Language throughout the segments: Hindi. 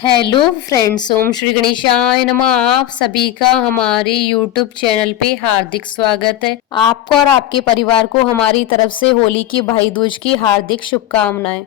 हेलो फ्रेंड्स, ओम श्री गणेशाय नमः। आप सभी का हमारे यूट्यूब चैनल पे हार्दिक स्वागत है। आपको और आपके परिवार को हमारी तरफ से होली की भाई दूज की हार्दिक शुभकामनाएं।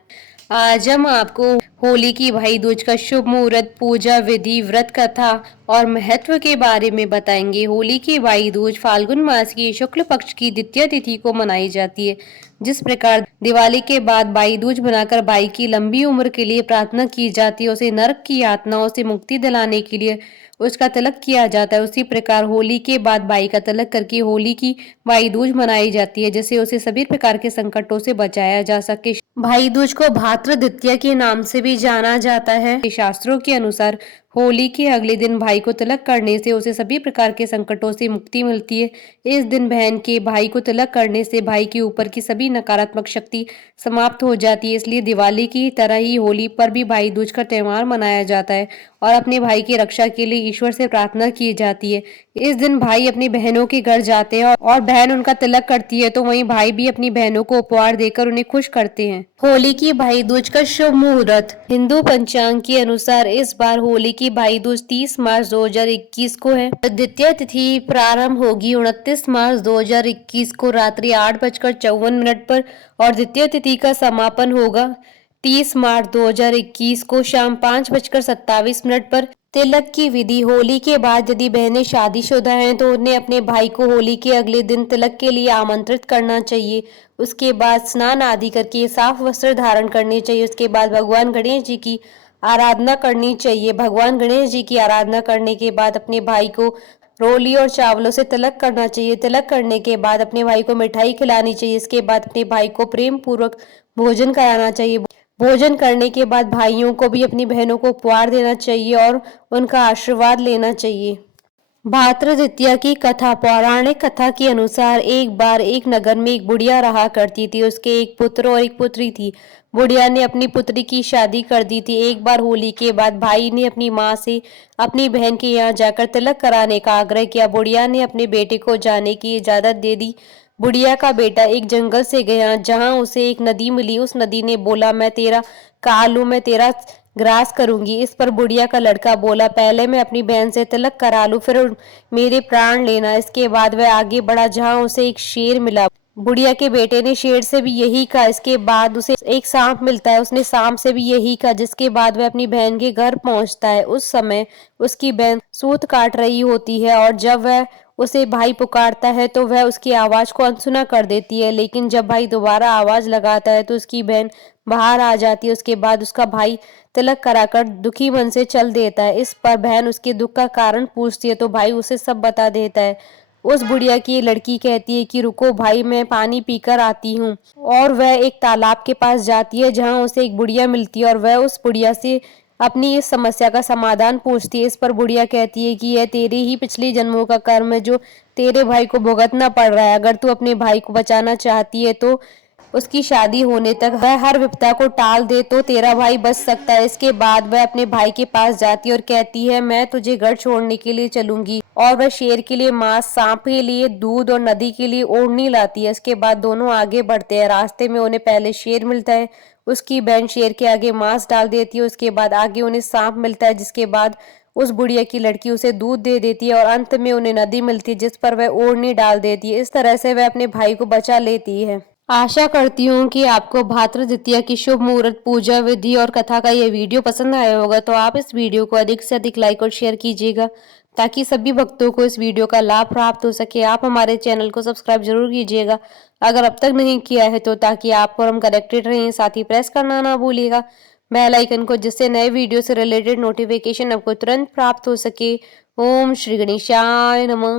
आज हम आपको होली की भाई दूज का शुभ मुहूर्त, पूजा विधि, व्रत कथा और महत्व के बारे में बताएंगे। होली की भाई दूज फाल्गुन मास की शुक्ल पक्ष की द्वितीय तिथि को मनाई जाती है। जिस प्रकार दिवाली के बाद भाई दूज बनाकर भाई की लंबी उम्र के लिए प्रार्थना की जाती है, उसे नरक की यातनाओं से मुक्ति दिलाने के लिए उसका तिलक किया जाता है, उसी प्रकार होली के बाद भाई का तिलक करके होली की भाई दूज मनाई जाती है, जिससे उसे सभी प्रकार के संकटों से बचाया जा सके। भाई दूज को भाद्र द्वितीया के नाम से भी जाना जाता है। शास्त्रों के अनुसार होली के अगले दिन भाई को तिलक करने से उसे सभी प्रकार के संकटों से मुक्ति मिलती है। इस दिन बहन के भाई को तिलक करने से भाई के ऊपर की सभी नकारात्मक शक्ति समाप्त हो जाती है। इसलिए दिवाली की तरह ही होली पर भी भाई दूज का त्योहार मनाया जाता है और अपने भाई की रक्षा के लिए ईश्वर से प्रार्थना की जाती है। इस दिन भाई अपनी बहनों के घर जाते हैं और बहन उनका तिलक करती है, तो वहीं भाई भी अपनी बहनों को उपहार देकर उन्हें खुश करते हैं। होली की भाई दूज का शुभ मुहूर्त। हिंदू पंचांग के अनुसार इस बार होली की भाई दूज 30 मार्च 2021 को है। द्वितीय तिथि प्रारंभ होगी 29 मार्च 2021 को रात्रि 8:54 पर और द्वितीय तिथि का समापन होगा 30 मार्च 2021 को शाम 5:27 पर। तिलक की विधि। होली के बाद यदि बहनें शादीशुदा हैं तो उन्हें अपने भाई को होली के अगले दिन तिलक के लिए आमंत्रित करना चाहिए। उसके बाद स्नान आदि करके साफ वस्त्र धारण करने चाहिए। उसके बाद भगवान गणेश जी की आराधना करनी चाहिए। भगवान गणेश जी की आराधना करने के बाद अपने भाई को रोली और चावलों से तिलक करना चाहिए। तिलक करने के बाद अपने भाई को मिठाई खिलानी चाहिए। इसके बाद अपने भाई को प्रेम पूर्वक भोजन कराना चाहिए। भोजन करने के बाद भाइयों को भी अपनी बहनों को उपहार देना चाहिए और उनका आशीर्वाद लेना चाहिए। भाद्र द्वितीया की कथा। पौराणिक कथा के अनुसार एक बार एक नगर में एक बुढ़िया रहा करती थी। उसके एक पुत्र और एक पुत्री थी। बुढ़िया ने अपनी पुत्री की शादी कर दी थी। एक बार होली के बाद भाई ने अपनी माँ से अपनी बहन के यहाँ जाकर तिलक कराने का आग्रह किया। बुढ़िया ने अपने बेटे को जाने की इजाजत दे दी। बुढ़िया का बेटा एक जंगल से गया जहाँ उसे एक नदी मिली। उस नदी ने बोला, मैं तेरा काल हूँ, मैं तेरा ग्रास करूंगी। इस पर बुढ़िया का लड़का बोला, पहले मैं अपनी बहन से तिलक करा लूं, फिर मेरे प्राण लेना। इसके बाद वह आगे बढ़ा जहाँ उसे एक शेर मिला। बुढ़िया के बेटे ने शेर से भी यही कहा। इसके बाद उसे एक सांप मिलता है। उसने सांप से भी यही कहा, जिसके बाद वह अपनी बहन के घर पहुंचता है। उस समय उसकी बहन सूत काट रही होती है और जब वह उसे भाई पुकारता है तो वह उसकी आवाज को अनसुना कर देती है। लेकिन जब भाई दोबारा आवाज लगाता है तो उसकी बहन बाहर आ जाती है। उसके बाद उसका भाई तिलक कराकर दुखी मन से चल देता है। इस पर बहन उसके दुख का कारण पूछती है तो भाई उसे सब बता देता है। उस बुढ़िया की लड़की कहती है कि रुको भाई, मैं पानी पीकर आती हूँ, और वह एक तालाब के पास जाती है जहाँ उसे एक बुढ़िया मिलती है और वह उस बुढ़िया से अपनी इस समस्या का समाधान पूछती है। इस पर बुढ़िया कहती है कि यह तेरे ही पिछले जन्मों का कर्म है जो तेरे भाई को भुगतना पड़ रहा है। अगर तू अपने भाई को बचाना चाहती है तो उसकी शादी होने तक वह हर विपदा को टाल दे तो तेरा भाई बच सकता है। इसके बाद वह अपने भाई के पास जाती है और कहती है, मैं तुझे घर छोड़ने के लिए चलूंगी। और वह शेर के लिए मांस, सांप के लिए दूध और नदी के लिए ओढ़नी लाती है। इसके बाद दोनों आगे बढ़ते हैं। रास्ते में उन्हें पहले शेर मिलता है। उसकी बहन शेर के आगे मांस डाल देती है। उसके बाद आगे उन्हें सांप मिलता है, जिसके बाद उस बुढ़िया की लड़की उसे दूध दे देती है और अंत में उन्हें नदी मिलती है, जिस पर वह ओढ़नी डाल देती है। इस तरह से वह अपने भाई को बचा लेती है। आशा करती हूँ कि आपको भाद्र द्वितीया की शुभ मुहूर्त, पूजा विधि और कथा का ये वीडियो पसंद आया होगा। तो आप इस वीडियो को अधिक से अधिक लाइक और शेयर कीजिएगा ताकि सभी भक्तों को इस वीडियो का लाभ प्राप्त हो सके। आप हमारे चैनल को सब्सक्राइब जरूर कीजिएगा अगर अब तक नहीं किया है तो, ताकि आप और हम कनेक्टेड रहें। साथ ही प्रेस करना ना भूलिएगा बेल आइकन को, जिससे नए वीडियो से रिलेटेड नोटिफिकेशन आपको तुरंत प्राप्त हो सके। ओम श्री गणेशाय नमः।